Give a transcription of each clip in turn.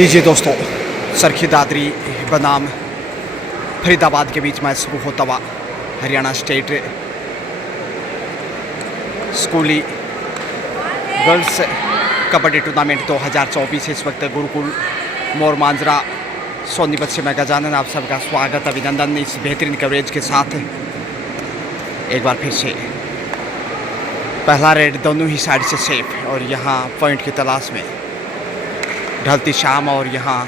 लीजिए दोस्तों, सरखी दादरी बनाम फरीदाबाद के बीच मैच शुरू होता हुआ हरियाणा स्टेट स्कूली गर्ल्स कबड्डी टूर्नामेंट 2024 इस वक्त गुरुकुल मोर मांजरा सोनीपत से मैं गजानन आप सबका स्वागत अभिनंदन इस बेहतरीन कवरेज के साथ। एक बार फिर से पहला रेड दोनों ही साइड से सेफ और यहाँ पॉइंट की तलाश में ढलती शाम और यहाँ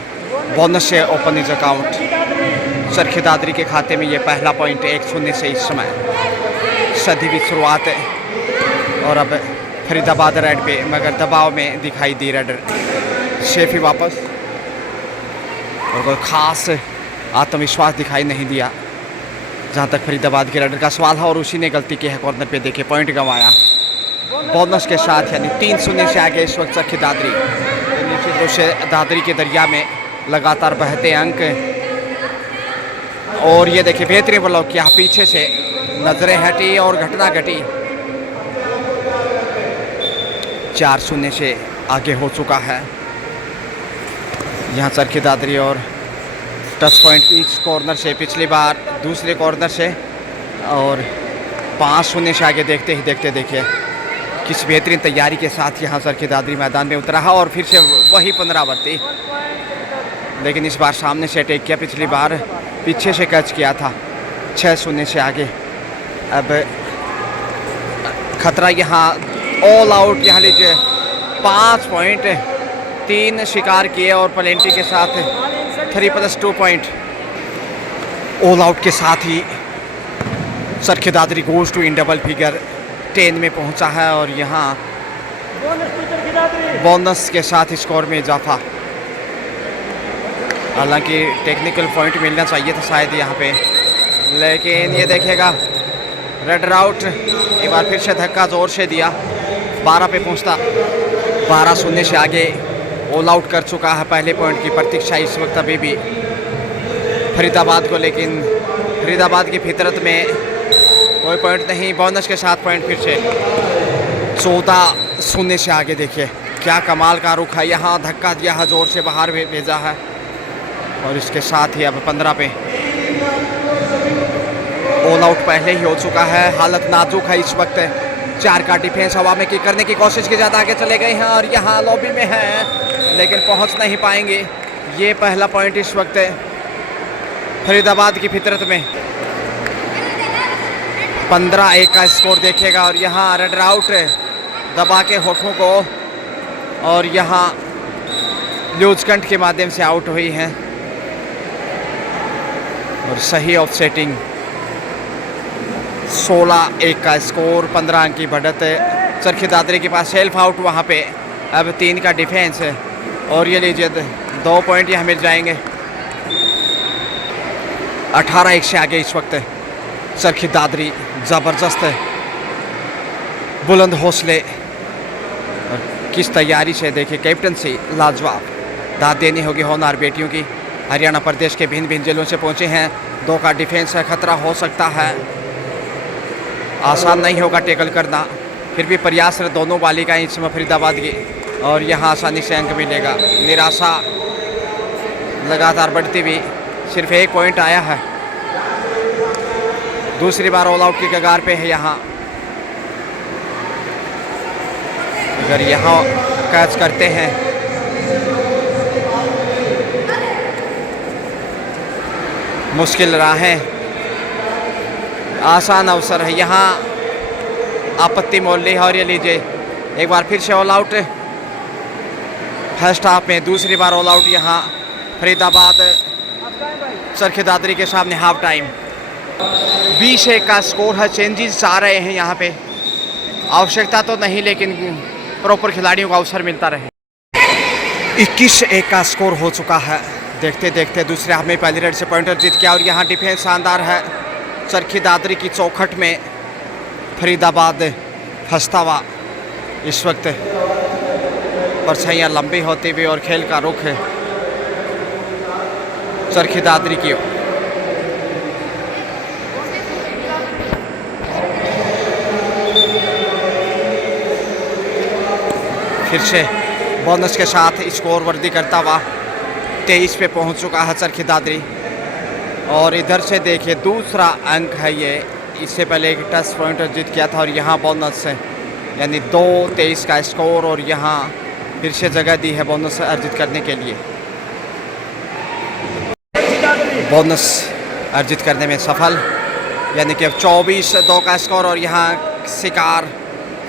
बोनस से ओपन इज अकाउंट सरखी दादरी के खाते में ये पहला पॉइंट 1-0 से इस समय सदी की शुरुआत है। और अब फरीदाबाद रेड पे मगर दबाव में दिखाई दी रेडर सेफ ही वापस और कोई खास आत्मविश्वास दिखाई नहीं दिया जहाँ तक फरीदाबाद के रेडर का सवाल है। और उसी ने गलती की है, कॉर्नर पे देखे पॉइंट गंवाया बोनस के साथ, यानी 3-0 से आगे इस वक्त सरखी दादरी। निश्चित रूप से दादरी के दरिया में लगातार बहते अंक और ये देखिए बेहतरीन ब्लॉक किया पीछे से, नजरें हटी और घटना घटी। 4-0 से आगे हो चुका है यहाँ सरखी दादरी। और टच पॉइंट इस कॉर्नर से पिछली बार दूसरे कॉर्नर से और 5-0 से आगे देखते ही देखते देखिए किस बेहतरीन तैयारी के साथ यहाँ सरखी दादरी मैदान में उतरा है। और फिर से वही पुनरावृत्ति, लेकिन इस बार सामने से अटैक किया, पिछली बार पीछे से कैच किया था। 6-0 से आगे अब खतरा यहाँ ऑल आउट। यहाँ लीजिए 5 पॉइंट 3 शिकार किए और प्लेंटी के साथ 3+2 पॉइंट ऑल आउट के साथ ही सरखी दादरी गोज टू इन डबल फिगर 10 में पहुंचा है। और यहाँ बोनस के साथ स्कोर में इजाफा, हालांकि टेक्निकल पॉइंट मिलना चाहिए था शायद यहाँ पे, लेकिन ये देखिएगा रेड आउट। एक बार फिर से धक्का जोर से दिया, 12 पे पहुंचता। 12-0 से आगे ऑल आउट कर चुका है। पहले पॉइंट की प्रतीक्षा इस वक्त अभी भी फरीदाबाद को, लेकिन फरीदाबाद की फितरत में कोई पॉइंट नहीं। बोनस के साथ पॉइंट फिर से 14-0 से आगे। देखिए क्या कमाल का रुख है, यहाँ धक्का दिया है, जोर से बाहर भेजा है और इसके साथ ही अब 15 पे ऑल आउट पहले ही हो चुका है। हालत नाजुक है इस वक्त, 4 का डिफेंस हवा में किक करने की कोशिश की, ज़्यादा आगे चले गए हैं और यहाँ लॉबी में हैं लेकिन पहुँच नहीं पाएंगे। ये पहला पॉइंट इस वक्त फरीदाबाद की फितरत में 15-1 का स्कोर देखेगा। और यहाँ रेड आउट दबा के होठों को और यहाँ लूजकंठ के माध्यम से आउट हुई हैं और सही ऑफसेटिंग। 16-1 का स्कोर, 15 अंक की बढ़त सरखी दादरी के पास। सेल्फ आउट वहाँ पे, अब 3 का डिफेंस है और ये लीजिए 2 पॉइंट यहाँ मिल जाएंगे। 18-1 से आगे इस वक्त सरखी दादरी। ज़बरदस्त बुलंद हौसले और किस तैयारी से देखिए कैप्टन से लाजवाब दाद देनी होगी होनहार बेटियों की। हरियाणा प्रदेश के भिन्न भिन्न जिलों से पहुंचे हैं। 2 का डिफेंस है, खतरा हो सकता है, आसान नहीं होगा टेकल करना, फिर भी प्रयासरत दोनों बालिकाएं इस समय फरीदाबाद की। और यहाँ आसानी से अंक मिलेगा। निराशा लगातार बढ़ती हुई, सिर्फ 1 पॉइंट आया है, दूसरी बार ऑल आउट की कगार पे है यहाँ। अगर यहाँ कैच करते हैं मुश्किल राहें, आसान अवसर है, यहाँ आपत्ति मोल ली है। और ये लीजिए एक बार फिर से ऑल आउट फर्स्ट हाफ में, दूसरी बार ऑल आउट यहाँ फरीदाबाद सरखी दादरी के सामने। हाफ टाइम 20-1 का स्कोर है। चेंजेस आ रहे हैं यहाँ पे, आवश्यकता तो नहीं लेकिन प्रॉपर खिलाड़ियों को अवसर मिलता रहे। 21-1 का स्कोर हो चुका है। देखते देखते दूसरे हाफ में पहली रेड से पॉइंटर जीत गया और यहाँ डिफेंस शानदार है सरखी दादरी की चौखट में। फरीदाबाद फंसता हुआ इस वक्त, परछाइयाँ लंबी होती हुई और खेल का रुख है सरखी दादरी की। फिर से बोनस के साथ स्कोर वर्दी करता हुआ 23 पे पहुंच चुका है चरखी दादरी। और इधर से देखिए दूसरा अंक है ये, इससे पहले एक टच पॉइंट अर्जित किया था और यहाँ बोनस है, यानी 2-23 का स्कोर, और यहाँ फिर से जगह दी है बोनस अर्जित करने के लिए। बोनस अर्जित करने में सफल, यानी कि अब 24-2 का स्कोर। और यहाँ शिकार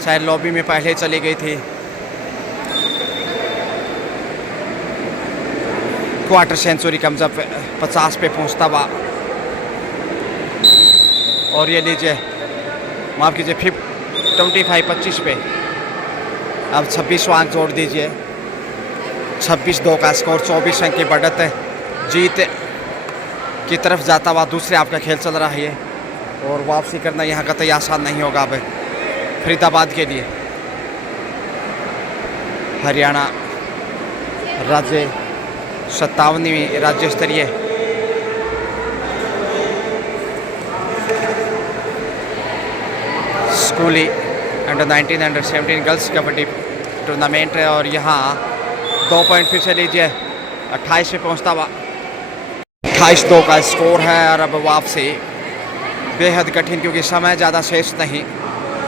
शायद लॉबी में पहले चली गई थी। क्वार्टर सेंचुरी कम जब 50 पे पहुंचता हुआ। और ये लीजिए, माफ़ कीजिए, 25 पे अब 26वां अंक जोड़ दीजिए। 26-2 का स्कोर, 24 अंक की बढ़त है। जीत की तरफ जाता हुआ दूसरे आपका खेल चल रहा है ये, और वापसी करना यहाँ का तो आसान नहीं होगा अब फरीदाबाद के लिए। हरियाणा राज्य 57वीं राज्य स्तरीय स्कूली under-19 under-17 girls kabaddi tournament है। और यहाँ 2 पॉइंट फिर से लीजिए, 28 पे पहुँचता हुआ। 28-2 का स्कोर है। और अब वापसी बेहद कठिन, क्योंकि समय ज़्यादा शेष नहीं।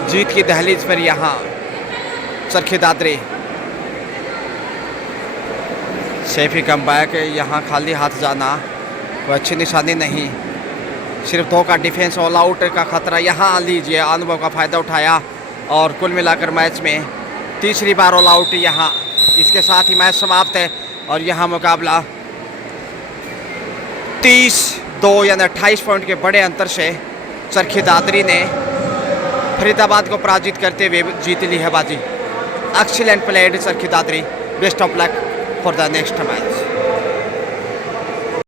जीत की दहलीज पर यहाँ चरखी दादरी। सेफी कम बैक, यहाँ खाली हाथ जाना कोई अच्छी निशानी नहीं। सिर्फ 2 का डिफेंस, ऑल आउट का खतरा। यहाँ लीजिए, अनुभव का फ़ायदा उठाया और कुल मिलाकर मैच में तीसरी बार ऑल आउट यहाँ। इसके साथ ही मैच समाप्त है। और यहाँ मुकाबला 30-2 यानी 28 पॉइंट के बड़े अंतर से चरखी दादरी ने फरीदाबाद को पराजित करते हुए जीत ली है बाजी। Excellent played Charkhi Dadri. Best of luck for the next match.